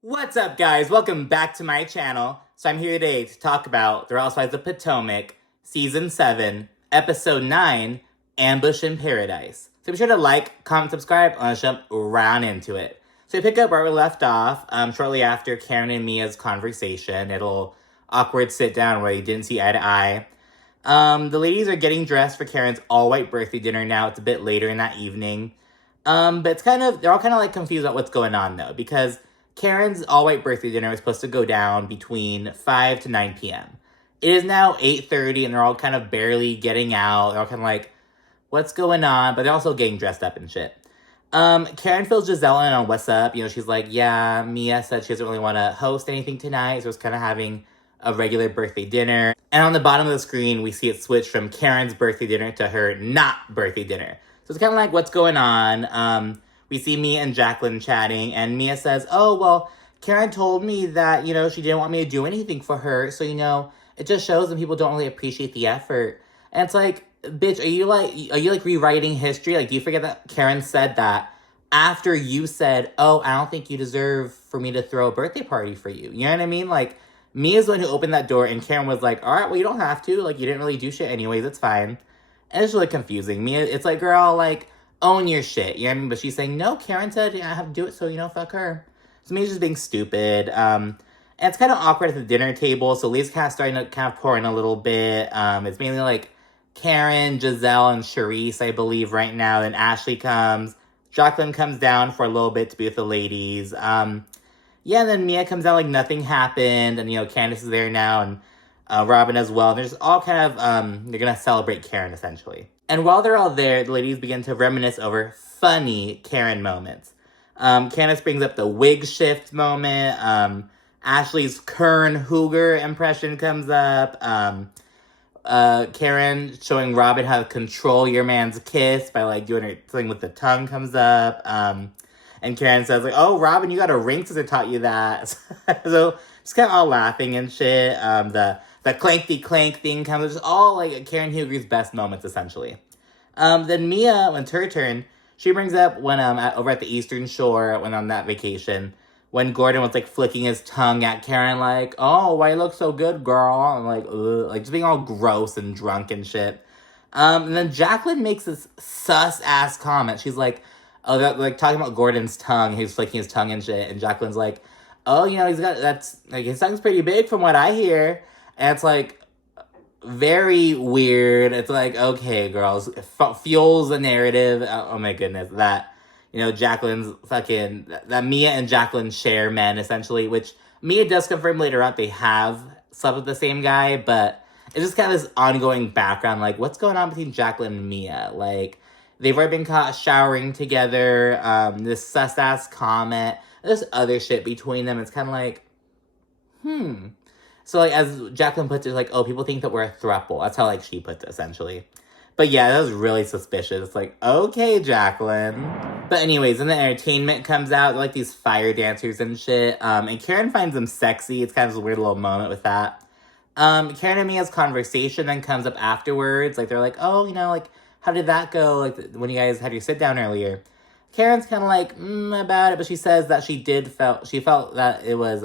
What's up, guys? Welcome back to my channel. So I'm here today to talk about The Housewives of Potomac, Season 7, Episode 9, Ambush in Paradise. So be sure to like, comment, subscribe, and let's jump right into it. So we pick up where we left off, shortly after Karen and Mia's conversation. A little awkward sit-down where they didn't see eye to eye. The ladies are getting dressed for Karen's all-white birthday dinner now. It's a bit later in that evening. But they're all kind of like confused about what's going on, though, because Karen's all-white birthday dinner was supposed to go down between 5 to 9 p.m. It is now 8:30, and they're all kind of barely getting out. They're all kind of like, what's going on? But they're also getting dressed up and shit. Karen fills Gizelle in on what's up. You know, she's like, yeah, Mia said she doesn't really want to host anything tonight, so it's kind of having a regular birthday dinner. And on the bottom of the screen, we see it switch from Karen's birthday dinner to her not birthday dinner. So it's kind of like, what's going on? We see Mia and Jacqueline chatting, and Mia says, oh, well, Karen told me that, she didn't want me to do anything for her, so, it just shows that people don't really appreciate the effort. And it's like, bitch, are you rewriting history? Like, do you forget that Karen said that after you said, oh, I don't think you deserve for me to throw a birthday party for you? You know what I mean? Like, Mia's the one who opened that door, and Karen was like, all right, well, you don't have to. Like, you didn't really do shit anyways, it's fine. And it's really confusing. Mia, it's like, girl, like, own your shit, you know what I mean? But she's saying, no, Karen said I have to do it, so, fuck her. So Mia's just being stupid. And it's kind of awkward at the dinner table, so Lee's kind of starting to pour in a little bit. It's mainly, like, Karen, Gizelle, and Charrisse, I believe, right now. Then Ashley comes. Jacqueline comes down for a little bit to be with the ladies. And then Mia comes out like nothing happened, and, Candice is there now, and Robyn as well. They're just all kind of, they're going to celebrate Karen, essentially. And while they're all there, the ladies begin to reminisce over funny Karen moments. Candice brings up the wig shift moment. Ashley's Kern Hooger impression comes up. Karen showing Robyn how to control your man's kiss by, like, doing her thing with the tongue comes up. And Karen says, like, oh, Robyn, you got a ring since I taught you that. So just kind of all laughing and shit. The clanky-clank thing comes. It's just all, like, Karen Huger's best moments, essentially. Then Mia, when it's her turn, she brings up when, over at the Eastern Shore, when on that vacation, when Gordon was, like, flicking his tongue at Karen, like, oh, why you look so good, girl? And, like, ugh, like, just being all gross and drunk and shit. And then Jacqueline makes this sus-ass comment. She's like, oh, they're, like, talking about Gordon's tongue. He's flicking his tongue and shit. And Jacqueline's like, oh, his tongue's pretty big from what I hear. And it's, like, very weird. It's like, okay, girls, fuels the narrative. Oh my goodness, that, Jacqueline's fucking, that Mia and Jacqueline share men, essentially, which Mia does confirm later on they have slept with the same guy, but it's just kind of this ongoing background, like, what's going on between Jacqueline and Mia? Like, they've already been caught showering together, this sus-ass comment, this other shit between them. It's kind of like, So, like, as Jacqueline puts it, like, oh, people think that we're a throuple. That's how, like, she puts it, essentially. But yeah, that was really suspicious. It's like, okay, Jacqueline. But anyways, then the entertainment comes out, like, these fire dancers and shit. And Karen finds them sexy. It's kind of a weird little moment with that. Karen and Mia's conversation then comes up afterwards. Like, they're like, oh, like, how did that go? Like, when you guys had your sit-down earlier. Karen's kind of like, about it. But she says that she felt that it was,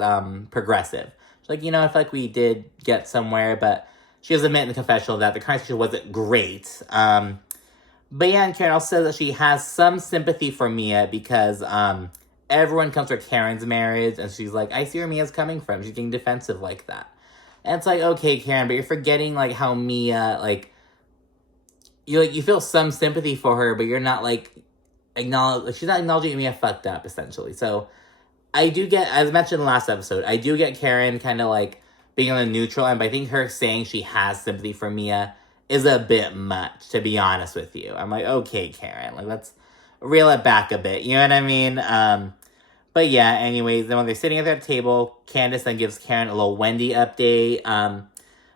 progressive. Like, I feel like we did get somewhere, but she does admit in the confessional that the conversation wasn't great. But yeah, and Karen also says that she has some sympathy for Mia because everyone comes for Karen's marriage, and she's like, I see where Mia's coming from. She's getting defensive like that. And it's like, okay, Karen, but you're forgetting, like, how Mia, like, you feel some sympathy for her, but you're not, like, she's not acknowledging Mia fucked up, essentially. So I do get, as mentioned in the last episode, I do get Karen kind of, like, being on the neutral end, but I think her saying she has sympathy for Mia is a bit much, to be honest with you. I'm like, okay, Karen, like, let's reel it back a bit, you know what I mean? But yeah, anyways, then when they're sitting at their table, Candice then gives Karen a little Wendy update.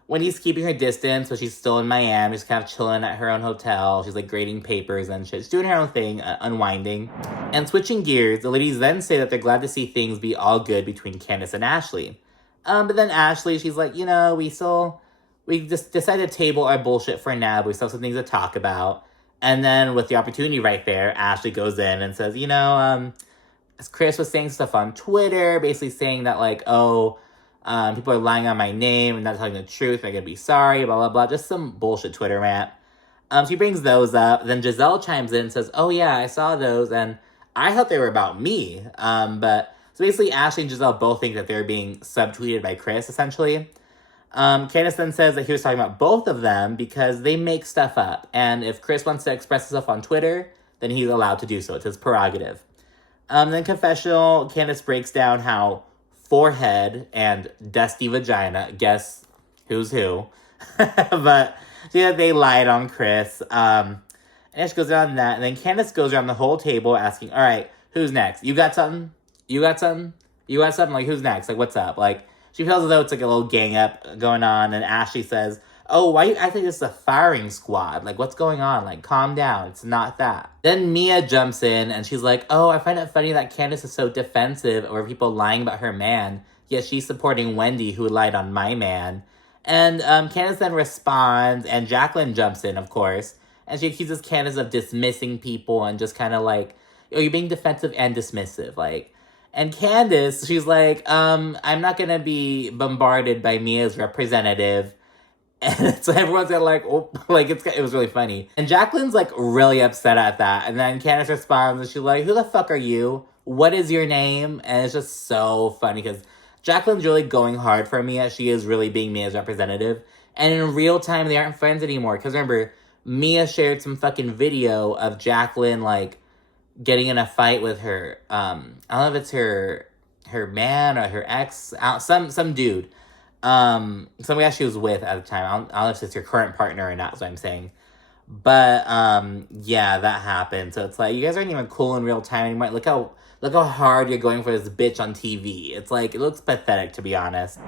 Wendy's keeping her distance, but she's still in Miami, just kind of chilling at her own hotel. She's, like, grading papers and shit. She's doing her own thing, unwinding. And switching gears, the ladies then say that they're glad to see things be all good between Candice and Ashley. But then Ashley, she's like, we just decided to table our bullshit for now, but we still have some things to talk about. And then with the opportunity right there, Ashley goes in and says, Chris was saying stuff on Twitter, basically saying that, like, oh, people are lying on my name and not telling the truth. They're going to be sorry, blah, blah, blah. Just some bullshit Twitter rant. She brings those up. Then Gizelle chimes in and says, oh, yeah, I saw those, and I thought they were about me. So basically, Ashley and Gizelle both think that they're being subtweeted by Chris, essentially. Candice then says that he was talking about both of them because they make stuff up. And if Chris wants to express himself on Twitter, then he's allowed to do so. It's his prerogative. Then confessional, Candice breaks down how forehead and dusty vagina, guess who's who. But yeah, they lied on Chris. And she goes on that. And then Candice goes around the whole table asking, all right, who's next? You got something? You got something? You got something? Like, who's next? Like, what's up? Like, she feels as though it's like a little gang up going on. And Ashley says, oh, why you acting this is a firing squad? Like, what's going on? Like, calm down. It's not that. Then Mia jumps in and she's like, oh, I find it funny that Candice is so defensive over people lying about her man, yet she's supporting Wendy, who lied on my man. And Candice then responds, and Jacqueline jumps in, of course, and she accuses Candice of dismissing people and just kind of like, oh, you're being defensive and dismissive, like. And Candice, she's like, I'm not gonna be bombarded by Mia's representative. And so everyone's like, oh, like, it was really funny. And Jacqueline's, like, really upset at that. And then Candice responds, and she's like, who the fuck are you? What is your name? And it's just so funny, because Jacqueline's really going hard for Mia. She is really being Mia's representative. And in real time, they aren't friends anymore. Because remember, Mia shared some fucking video of Jacqueline, like, getting in a fight with her, I don't know if it's her man or her ex, some dude. Some guy she was with at the time. I don't know if it's your current partner or not, is what I'm saying. But, yeah, that happened. So it's like, you guys aren't even cool in real time anymore. Look how hard you're going for this bitch on TV. It's like, it looks pathetic, to be honest.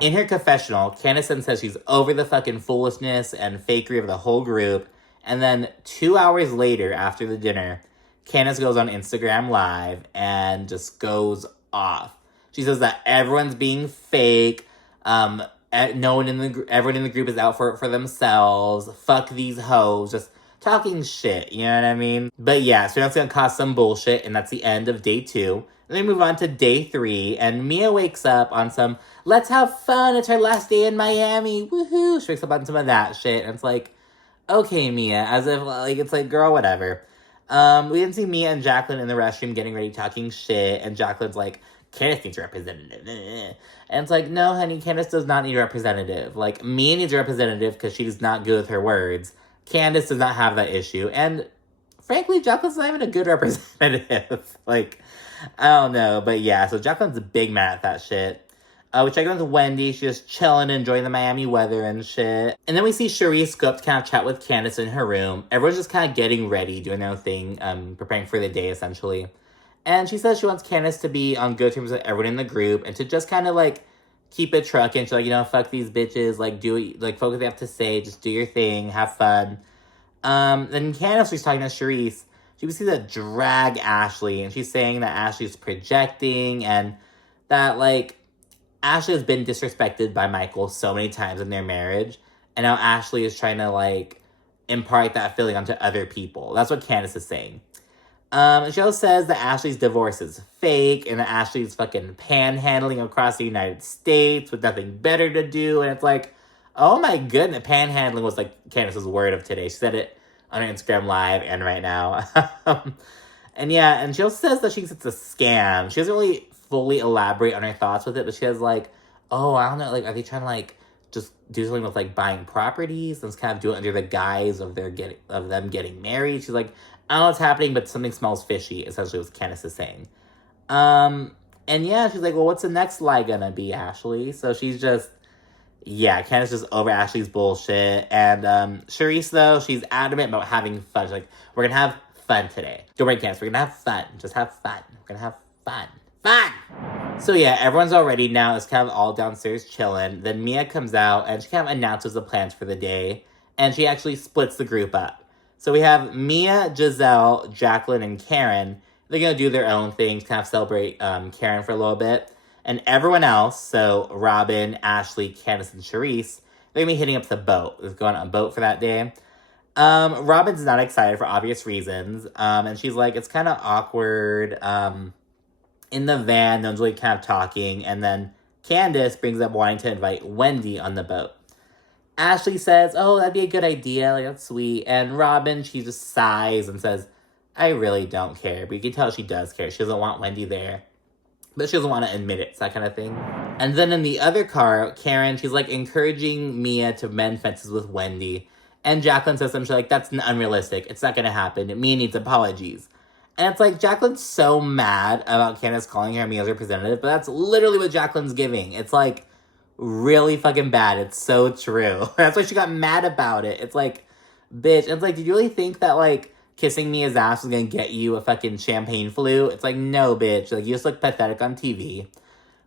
In her confessional, Candice says she's over the fucking foolishness and fakery of the whole group. And then 2 hours later, after the dinner, Candice goes on Instagram Live and just goes off. She says that everyone's being fake. Everyone in the group is out for themselves. Fuck these hoes. Just talking shit, you know what I mean? But yeah, so that's gonna cause some bullshit, and that's the end of day 2. And then we move on to day 3, and Mia wakes up on some, let's have fun, it's her last day in Miami, woohoo! She wakes up on some of that shit, and it's like, okay, Mia, as if, like, it's like, girl, whatever. We didn't see Mia and Jacqueline in the restroom getting ready talking shit, and Jacqueline's like, Candice needs a representative. And it's like, no, honey, Candice does not need a representative. Like, Mia needs a representative because she does not good with her words. Candice does not have that issue. And frankly, Jacqueline's not even a good representative. Like, I don't know. But yeah, so Jacqueline's a big mad at that shit. We check in with Wendy. She's just chilling, enjoying the Miami weather and shit. And then we see Charrisse go up to kind of chat with Candice in her room. Everyone's just kind of getting ready, doing their own thing, preparing for the day, essentially. And she says she wants Candice to be on good terms with everyone in the group and to just kind of, like, keep it trucking. She's like, you know, fuck these bitches. Like, do it, like, focus what they have to say. Just do your thing. Have fun. Then Candice, she's talking to Charrisse. She sees that drag Ashley, and she's saying that Ashley's projecting and that, like, Ashley has been disrespected by Michael so many times in their marriage, and now Ashley is trying to, like, impart that feeling onto other people. That's what Candice is saying. She also says that Ashley's divorce is fake, and that Ashley's fucking panhandling across the United States with nothing better to do, and it's like, oh my goodness, panhandling was, like, Candice's word of today. She said it on her Instagram Live and right now. And yeah, and she also says that she thinks it's a scam. She doesn't really fully elaborate on her thoughts with it, but she has like, oh, I don't know, like, are they trying to, like, just do something with, like, buying properties and just kind of do it under the guise of them getting married? She's like, I don't know what's happening, but something smells fishy, essentially what Candice is saying. And yeah, she's like, well, what's the next lie gonna be, Ashley? So she's just, yeah, Candice just over Ashley's bullshit. And Charrisse, though, she's adamant about having fun. She's like, we're gonna have fun today. Don't worry, Candice, we're gonna have fun. Just have fun. We're gonna have fun. Fun! So yeah, everyone's all ready now. It's kind of all downstairs chilling. Then Mia comes out and she kind of announces the plans for the day. And she actually splits the group up. So we have Mia, Gizelle, Jacqueline, and Karen. They're going to do their own things, kind of celebrate Karen for a little bit. And everyone else, so Robyn, Ashley, Candice, and Charrisse, they're going to be hitting up the boat. They're going on a boat for that day. Robyn's not excited for obvious reasons. And she's like, it's kind of awkward. in the van, no one's really kind of talking, and then Candice brings up wanting to invite Wendy on the boat. Ashley says, oh, that'd be a good idea, like, that's sweet. And Robyn, she just sighs and says, I really don't care. But you can tell she does care. She doesn't want Wendy there, but she doesn't want to admit it. It's that kind of thing. And then in the other car, Karen, she's like encouraging Mia to mend fences with Wendy. And Jacqueline says something like, that's unrealistic. It's not going to happen. Mia needs apologies. And it's like, Jacqueline's so mad about Candice calling her Mia's representative, but that's literally what Jacqueline's giving. It's like, really fucking bad. It's so true. That's why she got mad about it. It's like, bitch. It's like, did you really think that, like, kissing Mia's ass was gonna get you a fucking champagne flu? It's like, no, bitch. Like, you just look pathetic on TV.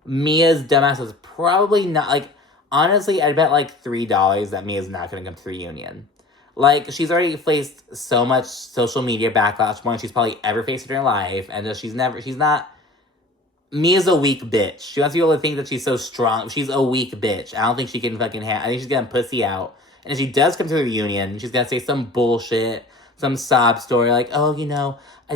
Mia's dumbass was probably not, like, honestly, I'd bet, like, $3 that Mia's not gonna come to the reunion. Like, she's already faced so much social media backlash, more than she's probably ever faced in her life, and just she's not... Mia's a weak bitch. She wants people to think that she's so strong. She's a weak bitch. I don't think she can fucking I think she's gonna pussy out. And if she does come to the reunion, she's gonna say some bullshit, some sob story, like, oh, you know, I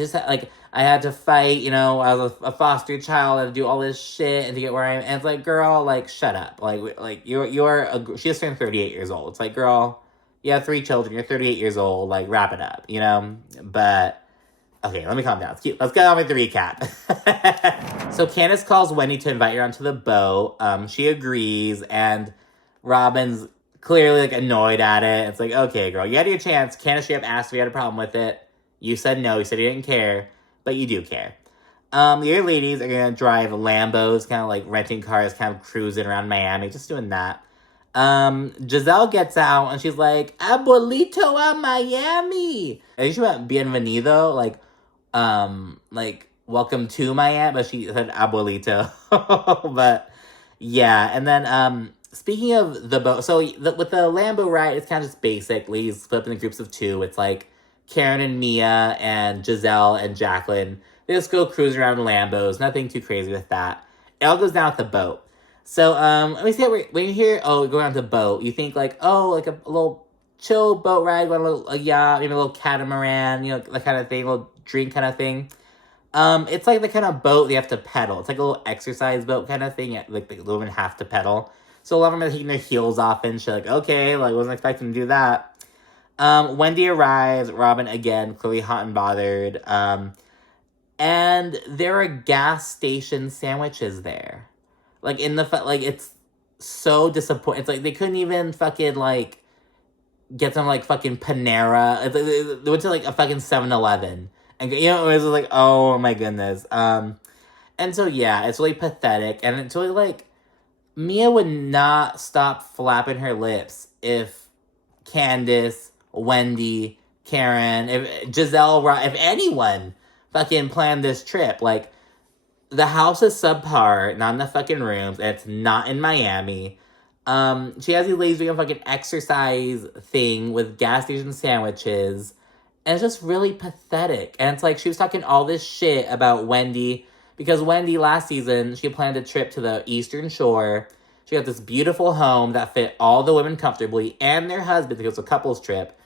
had to fight, you know, I was a foster child, I had to do all this shit and to get where I am. And it's like, girl, like, shut up. She just turned 38 years old. It's like, girl, you have 3 children, you're 38 years old, like, wrap it up, you know? But... okay, let me calm down. Let's get on with the recap. So Candice calls Wendy to invite her onto the boat. She agrees, and Robyn's clearly, like, annoyed at it. It's like, okay, girl, you had your chance. Candice straight up asked if you had a problem with it. You said no. You said you didn't care, but you do care. The other ladies are going to drive Lambos, kind of like renting cars, kind of cruising around Miami, just doing that. Gizelle gets out, and she's like, Abuelito a Miami. I think she went bienvenido, like, welcome to Miami, but she said abuelito. But, yeah, and then, speaking of the boat, so with the Lambo ride, it's kind of just basic. Ladies split up in groups of 2. It's like Karen and Mia and Gizelle and Jacqueline. They just go cruising around in Lambos. Nothing too crazy with that. It all goes down with the boat. So, let me say, when you hear, oh, going on the boat, you think, like, oh, like a little chill boat ride, a yacht, maybe a little catamaran, you know, that kind of thing, a little drink kind of thing. It's like the kind of boat they have to pedal. It's like a little exercise boat kind of thing. Like, the women have to pedal. So a lot of them are taking their heels off and shit. Like, okay, like, wasn't expecting to do that. Wendy arrives. Robyn, again, clearly hot and bothered. And there are gas station sandwiches there. Like, it's so disappointing. It's like, they couldn't even fucking, like, get some, like, fucking Panera. They went to, like, a fucking 7-Eleven. And, you know, it was like, oh, my goodness. And so, yeah, it's really pathetic. And it's really, like, Mia would not stop flapping her lips if Candice, Wendy, Karen, if Gizelle, if anyone fucking planned this trip. Like, the house is subpar, not in the fucking rooms, and it's not in Miami. She has these ladies doing a fucking exercise thing with gas station sandwiches, and it's just really pathetic. And it's like, she was talking all this shit about Wendy, because Wendy, last season, she planned a trip to the Eastern Shore. She got this beautiful home that fit all the women comfortably, and their husbands, because it was a couple's trip.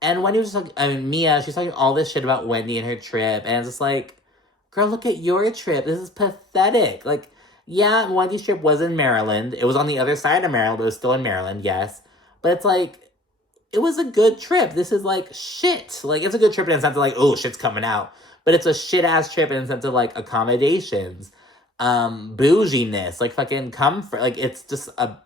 And Wendy was just talking, Mia, she's talking all this shit about Wendy and her trip, and it's just like, girl, look at your trip. This is pathetic. Like, yeah, Wendy's trip was in Maryland. It was on the other side of Maryland, but it was still in Maryland, yes. But it's like, it was a good trip. This is like shit. Like, it's a good trip in the sense of like, oh, shit's coming out. But it's a shit-ass trip in the sense of like accommodations, bouginess, like fucking comfort. Like, it's just a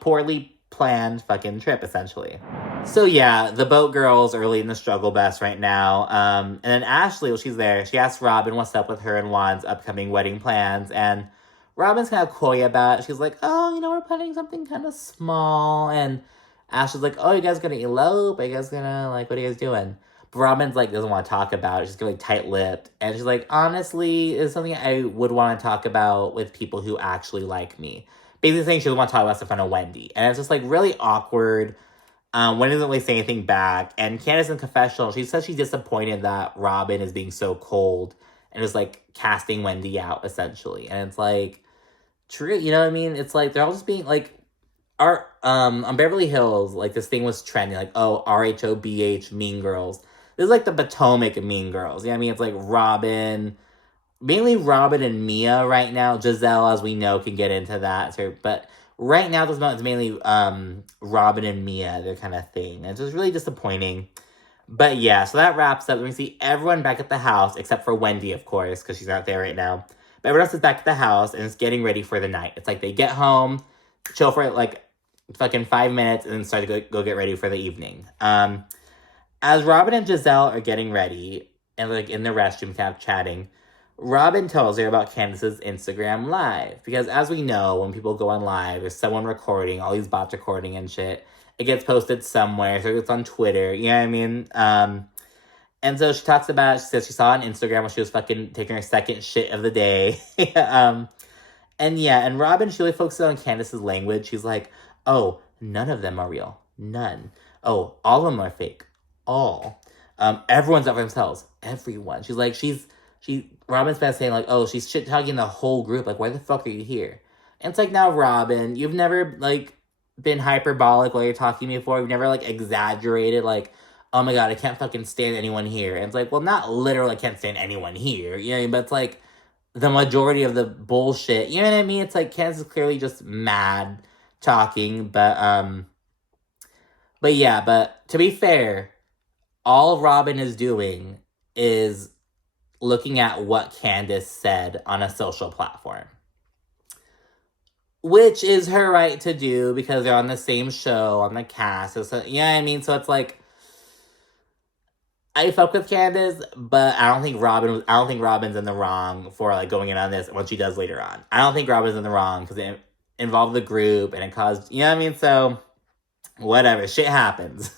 poorly planned fucking trip, essentially. So yeah, the boat girls are leading the struggle bus right now. And then Ashley, while she's there, she asks Robyn what's up with her and Juan's upcoming wedding plans. And Robyn's kind of coy about it. She's like, oh, you know, we're planning something kind of small. And Ashley's like, oh, you guys gonna elope? Are you guys gonna, like, what are you guys doing? But Robyn's like, doesn't want to talk about it. She's really tight-lipped. And she's like, honestly, it's something I would want to talk about with people who actually like me. Basically saying she doesn't want to talk about stuff in front of Wendy. And it's just, like, really awkward. Wendy doesn't really say anything back. And Candice in confessional, she says she's disappointed that Robyn is being so cold and is, like, casting Wendy out, essentially. And it's, like, true, you know what I mean? It's, like, they're all just being, like, on Beverly Hills, like, this thing was trending, like, oh, RHOBH, Mean Girls. This is, like, the Potomac of Mean Girls, you know what I mean? It's, like, Robyn, mainly Robyn and Mia right now. Gizelle, as we know, can get into that. So, but right now, this moment, it's mainly Robyn and Mia, their kind of thing. It's just really disappointing. But yeah, so that wraps up. We see everyone back at the house, except for Wendy, of course, because she's not there right now. But everyone else is back at the house and is getting ready for the night. It's like they get home, chill for like fucking 5 minutes, and then start to go get ready for the evening. As Robyn and Gizelle are getting ready and like in the restroom, kind of chatting, Robyn tells her about Candice's Instagram live. Because as we know, when people go on live, there's someone recording, all these bots recording and shit. It gets posted somewhere, so it's on Twitter, you know what I mean? And so she talks about, she says she saw on Instagram when she was fucking taking her second shit of the day. And yeah, and Robyn, she really focuses on Candice's language. She's like, oh, none of them are real. None. Oh, all of them are fake. All. Everyone's out for themselves. Everyone. She's like, Robyn's been saying like, oh, she's shit talking the whole group. Like, why the fuck are you here? And it's like, now, Robyn, you've never, like, been hyperbolic while you're talking to me before. You've never, like, exaggerated, like, oh my god, I can't fucking stand anyone here. And it's like, well, not literally I can't stand anyone here, you know, but it's like the majority of the bullshit, you know what I mean? It's like Candice is clearly just mad talking, but yeah, but to be fair, all Robyn is doing is looking at what Candice said on a social platform. Which is her right to do because they're on the same show, on the cast. So, you know what I mean? So it's like, I fuck with Candice, but I don't think Robyn's in the wrong for like going in on this when she does later on. I don't think Robyn's in the wrong because it involved the group and it caused, you know what I mean? So, whatever, shit happens.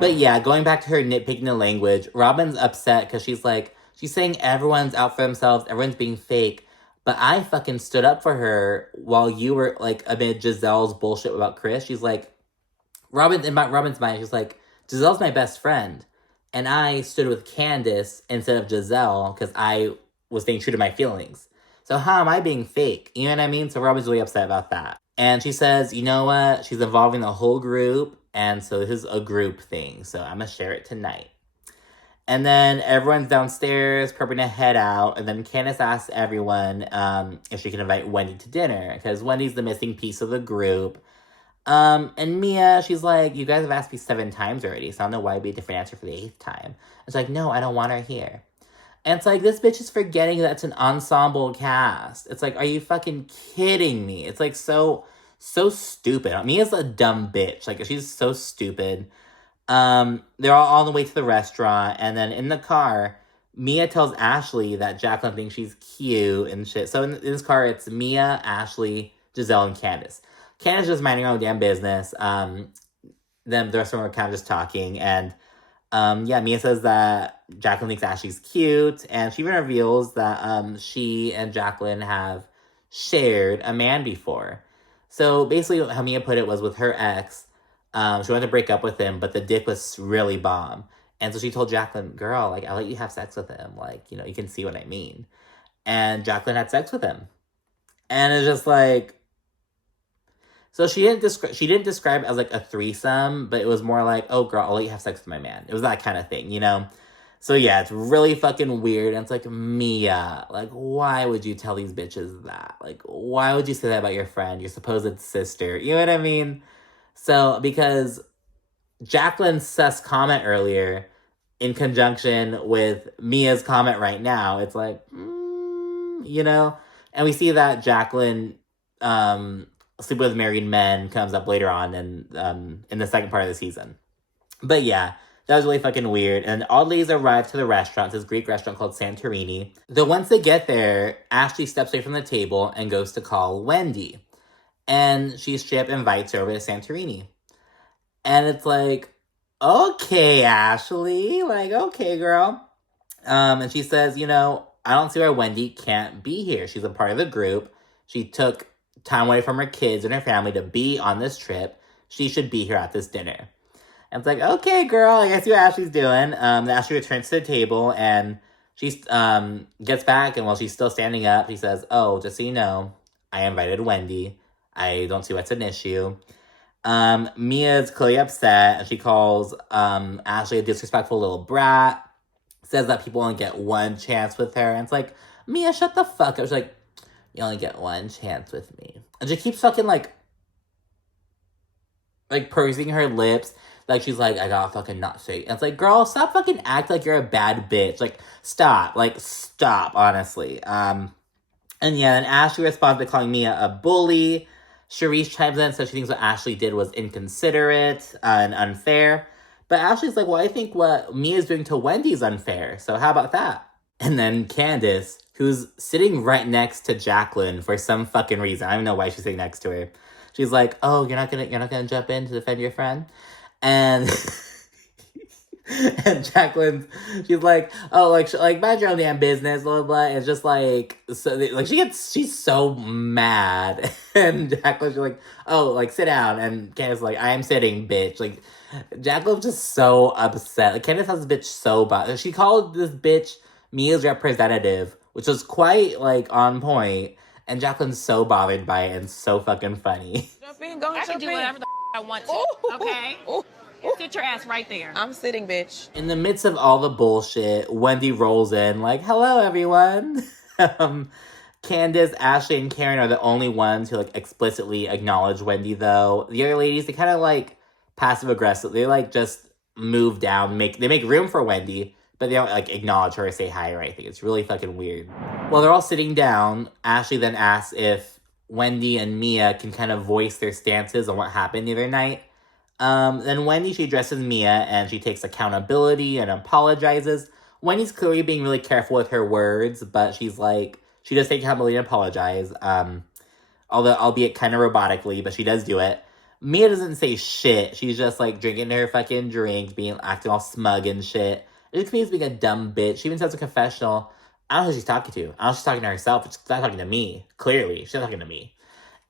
But yeah, going back to her nitpicking the language, Robyn's upset because she's saying everyone's out for themselves, everyone's being fake. But I fucking stood up for her while you were, like, amid Gizelle's bullshit about Chris. She's like, Robyn's mind, she's like, Gizelle's my best friend. And I stood with Candice instead of Gizelle because I was staying true to my feelings. So how am I being fake? You know what I mean? So Robyn's really upset about that. And she says, you know what? She's involving the whole group. And so this is a group thing. So I'm going to share it tonight. And then everyone's downstairs, prepping to head out. And then Candice asks everyone if she can invite Wendy to dinner. Because Wendy's the missing piece of the group. And Mia, she's like, you guys have asked me 7 times already. So I don't know why it'd be a different answer for the 8th time. It's like, no, I don't want her here. And it's like, this bitch is forgetting that it's an ensemble cast. It's like, are you fucking kidding me? It's like so stupid. Mia's a dumb bitch. Like, she's so stupid. They're all on the way to the restaurant, and then in the car, Mia tells Ashley that Jacqueline thinks she's cute and shit. So in this car, it's Mia, Ashley, Gizelle, and Candice. Candice just minding her own damn business. Then the rest of them are kind of just talking, and yeah, Mia says that Jacqueline thinks Ashley's cute, and she even reveals that she and Jacqueline have shared a man before. So basically, how Mia put it was with her ex. She wanted to break up with him, but the dick was really bomb. And so she told Jacqueline, girl, like, I'll let you have sex with him. Like, you know, you can see what I mean. And Jacqueline had sex with him. And it's just like... So she didn't describe it as, like, a threesome, but it was more like, oh, girl, I'll let you have sex with my man. It was that kind of thing, you know? So, yeah, it's really fucking weird. And it's like, Mia, like, why would you tell these bitches that? Like, why would you say that about your friend, your supposed sister? You know what I mean? So, because Jacqueline's sus comment earlier, in conjunction with Mia's comment right now, it's like, you know? And we see that Jacqueline, Sleep with Married Men comes up later on in the second part of the season. But yeah, that was really fucking weird. And all ladies arrive to the restaurant, this Greek restaurant called Santorini. Though once they get there, Ashley steps away from the table and goes to call Wendy. And she straight up invites her over to Santorini. And it's like, okay, Ashley. Like, okay, girl. And she says, you know, I don't see why Wendy can't be here. She's a part of the group. She took time away from her kids and her family to be on this trip. She should be here at this dinner. And it's like, okay, girl. I see what Ashley's doing. Ashley returns to the table and she gets back. And while she's still standing up, she says, oh, just so you know, I invited Wendy. I don't see what's an issue. Mia's clearly upset, and she calls Ashley a disrespectful little brat. Says that people only get one chance with her. And it's like, Mia, shut the fuck up. She's like, you only get one chance with me. And she keeps fucking, like pursing her lips. Like, she's like, I gotta fucking not say. And it's like, girl, stop fucking act like you're a bad bitch. Like, stop. Like, stop, honestly. And yeah, then Ashley responds by calling Mia a bully. Charrisse chimes in, so she thinks what Ashley did was inconsiderate and unfair. But Ashley's like, well, I think what Mia's doing to Wendy's unfair. So how about that? And then Candice, who's sitting right next to Jacqueline for some fucking reason. I don't know why she's sitting next to her. She's like, oh, you're not gonna jump in to defend your friend? And and Jacqueline, she's like, oh, like mind your own damn business, blah, blah, blah. And it's just like, so, like, she's so mad. And Jacqueline's like, oh, like, sit down. And Candice like, I am sitting, bitch. Like, Jacqueline's just so upset. Like, Candice has this bitch so bad. She called this bitch Mia's representative, which was quite, like, on point. And Jacqueline's so bothered by it and so fucking funny. Jump in, go I can do whatever the I want to, okay? Sit your ass right there. I'm sitting, bitch. In the midst of all the bullshit, Wendy rolls in like, hello, everyone. Candice, Ashley, and Karen are the only ones who, like, explicitly acknowledge Wendy, though. The other ladies, they kind of, like, passive-aggressive. They, like, just move down. They make room for Wendy, but they don't, like, acknowledge her or say hi or anything. It's really fucking weird. While they're all sitting down, Ashley then asks if Wendy and Mia can kind of voice their stances on what happened the other night. Then Wendy, she addresses Mia, and she takes accountability and apologizes. Wendy's clearly being really careful with her words, but she's like, she does take accountability and apologize, although albeit kind of robotically, but she does do it. Mia doesn't say shit. She's just, like, drinking her fucking drink, acting all smug and shit. It just means being a dumb bitch. She even says a confessional. I don't know who she's talking to. I don't know if she's talking to herself, but she's not talking to me. Clearly, she's not talking to me.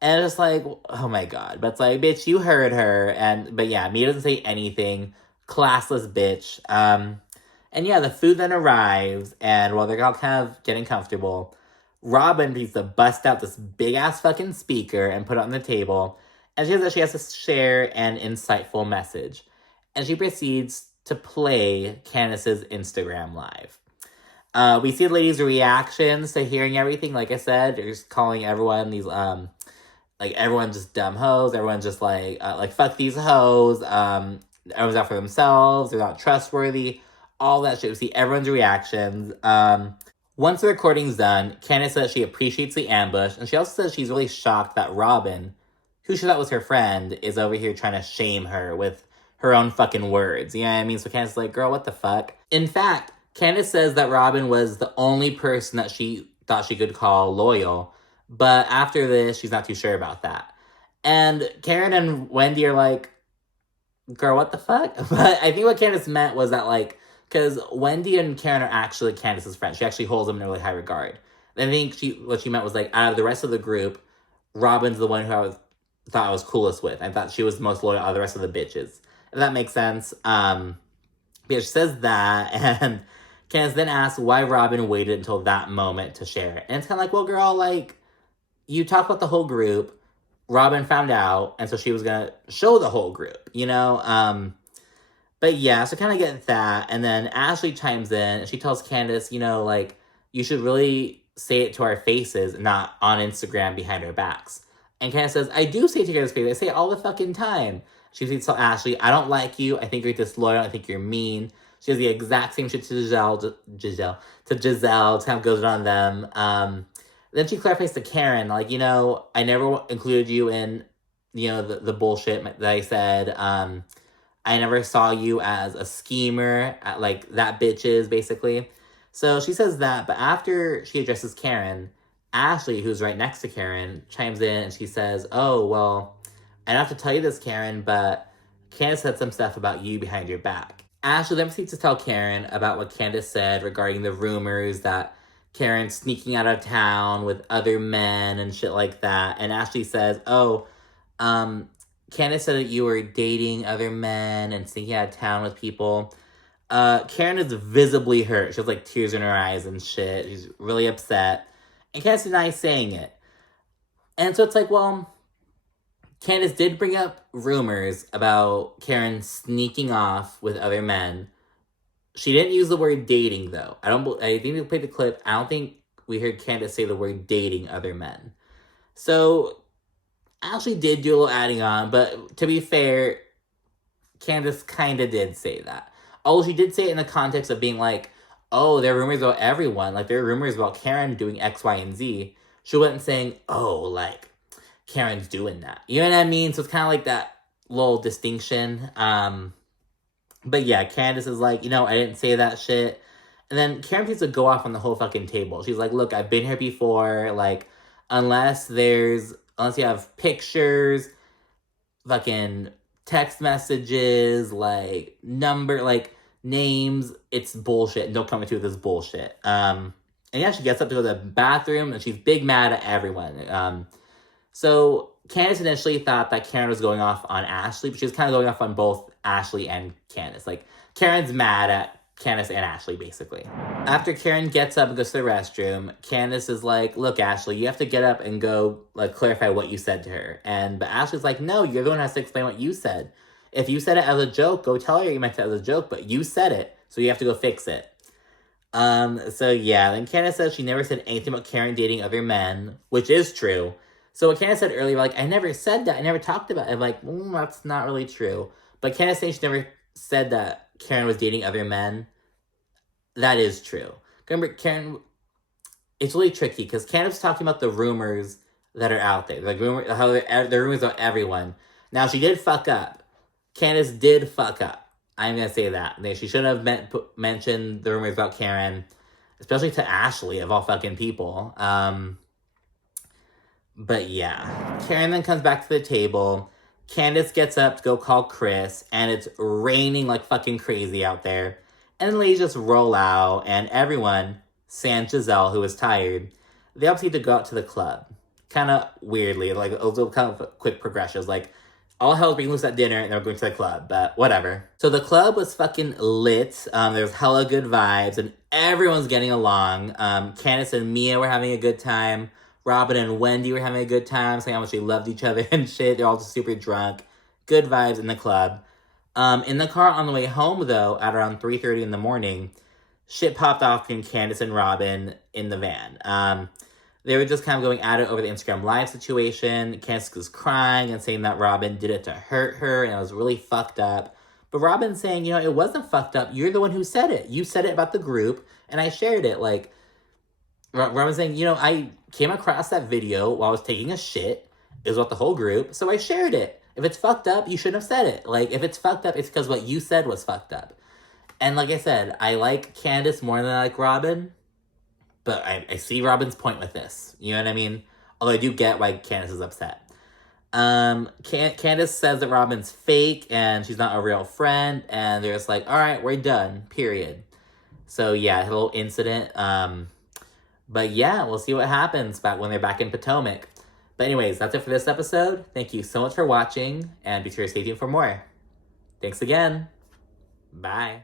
And it's like, oh my god. But it's like, bitch, you heard her. But yeah, Mia doesn't say anything. Classless bitch. And yeah, the food then arrives. And while they're all kind of getting comfortable, Robyn needs to bust out this big-ass fucking speaker and put it on the table. And she says that she has to share an insightful message. And she proceeds to play Candice's Instagram Live. We see the ladies' reactions to hearing everything. Like I said, they're just calling everyone these, like, everyone's just dumb hoes. Everyone's just like, fuck these hoes. Everyone's out for themselves. They're not trustworthy. All that shit. We see everyone's reactions. Once the recording's done, Candice says she appreciates the ambush. And she also says she's really shocked that Robyn, who she thought was her friend, is over here trying to shame her with her own fucking words. You know what I mean? So Candice is like, girl, what the fuck? In fact, Candice says that Robyn was the only person that she thought she could call loyal. But after this, she's not too sure about that. And Karen and Wendy are like, girl, what the fuck? But I think what Candice meant was that, like, because Wendy and Karen are actually Candice's friends. She actually holds them in really high regard. I think what she meant was, like, out of the rest of the group, Robyn's the one who thought I was coolest with. I thought she was the most loyal out of the rest of the bitches. If that makes sense. Yeah, she says that, and Candice then asks why Robyn waited until that moment to share it. And it's kind of like, well, girl, like, you talk about the whole group. Robyn found out, and so she was going to show the whole group, you know? But yeah, so kind of get that. And then Ashley chimes in, and she tells Candice, you know, like, you should really say it to our faces, not on Instagram behind our backs. And Candice says, I do say it to your face. I say it all the fucking time. She tell Ashley, I don't like you. I think you're disloyal. I think you're mean. She has the exact same shit to Gizelle. Kind of goes on them. Then she clarifies to Karen, like, you know, I never included you in, you know, the bullshit that I said. I never saw you as a schemer, like that bitches, basically. So she says that, but after she addresses Karen, Ashley, who's right next to Karen, chimes in and she says, oh, well, I don't have to tell you this, Karen, but Candice said some stuff about you behind your back. Ashley then proceeds to tell Karen about what Candice said regarding the rumors that Karen's sneaking out of town with other men and shit like that. And Ashley says, oh, Candice said that you were dating other men and sneaking out of town with people. Karen is visibly hurt. She has, like, tears in her eyes and shit. She's really upset. And Candice denies saying it. And so it's like, well, Candice did bring up rumors about Karen sneaking off with other men. She didn't use the word dating, though. I think we played the clip. I don't think we heard Candice say the word dating other men. So Ashley did do a little adding on, but to be fair, Candice kind of did say that. Although she did say it in the context of being like, oh, there are rumors about everyone. Like, there are rumors about Karen doing X, Y, and Z. She wasn't saying, oh, like, Karen's doing that. You know what I mean? So it's kind of like that little distinction. But yeah, Candice is like, you know, I didn't say that shit. And then Karen needs to go off on the whole fucking table. She's like, look, I've been here before. Like, unless you have pictures, fucking text messages, like, names, it's bullshit. Don't come into this bullshit. And yeah, she gets up to go to the bathroom, and she's big mad at everyone. So Candice initially thought that Karen was going off on Ashley, but she was kind of going off on both Ashley and Candice. Like, Karen's mad at Candice and Ashley, basically. After Karen gets up and goes to the restroom, Candice is like, look, Ashley, you have to get up and go, like, clarify what you said to her. But Ashley's like, no, you're the one who has to explain what you said. If you said it as a joke, go tell her you meant it as a joke, but you said it, so you have to go fix it. So yeah, then Candice says she never said anything about Karen dating other men, which is true. So what Candice said earlier, like, I never said that, I never talked about it. I'm like, that's not really true. But Candice saying she never said that Karen was dating other men, that is true. Remember, Karen, it's really tricky, because Candice was talking about the rumors that are out there. Like, the rumors about everyone. Now, she did fuck up. Candice did fuck up. I'm going to say that. She shouldn't have mentioned the rumors about Karen, especially to Ashley, of all fucking people. But yeah. Karen then comes back to the table. Candice gets up to go call Chris, and it's raining like fucking crazy out there. And the ladies just roll out, and everyone, sans Gizelle, who is tired, they all need to go out to the club. Kind of weirdly, like, a little kind of quick progressions, like, all hell's being loose at dinner, and they're going to the club, but whatever. So the club was fucking lit. There's hella good vibes, and everyone's getting along. Candice and Mia were having a good time. Robyn and Wendy were having a good time, saying how much they loved each other and shit. They're all just super drunk. Good vibes in the club. In the car on the way home, though, at around 3:30 in the morning, shit popped off between Candice and Robyn in the van. They were just kind of going at it over the Instagram Live situation. Candice was crying and saying that Robyn did it to hurt her, and it was really fucked up. But Robyn's saying, you know, it wasn't fucked up. You're the one who said it. You said it about the group, and I shared it. Like, Robyn's saying, you know, I came across that video while I was taking a shit. It was about the whole group, so I shared it. If it's fucked up, you shouldn't have said it. Like, if it's fucked up, it's because what you said was fucked up. And like I said, I like Candice more than I like Robyn. But I see Robyn's point with this. You know what I mean? Although I do get why Candice is upset. Candice says that Robyn's fake and she's not a real friend. And they're just like, all right, we're done. Period. So yeah, a little incident. But yeah, we'll see what happens back when they're back in Potomac. But anyways, that's it for this episode. Thank you so much for watching. And be sure to stay tuned for more. Thanks again. Bye.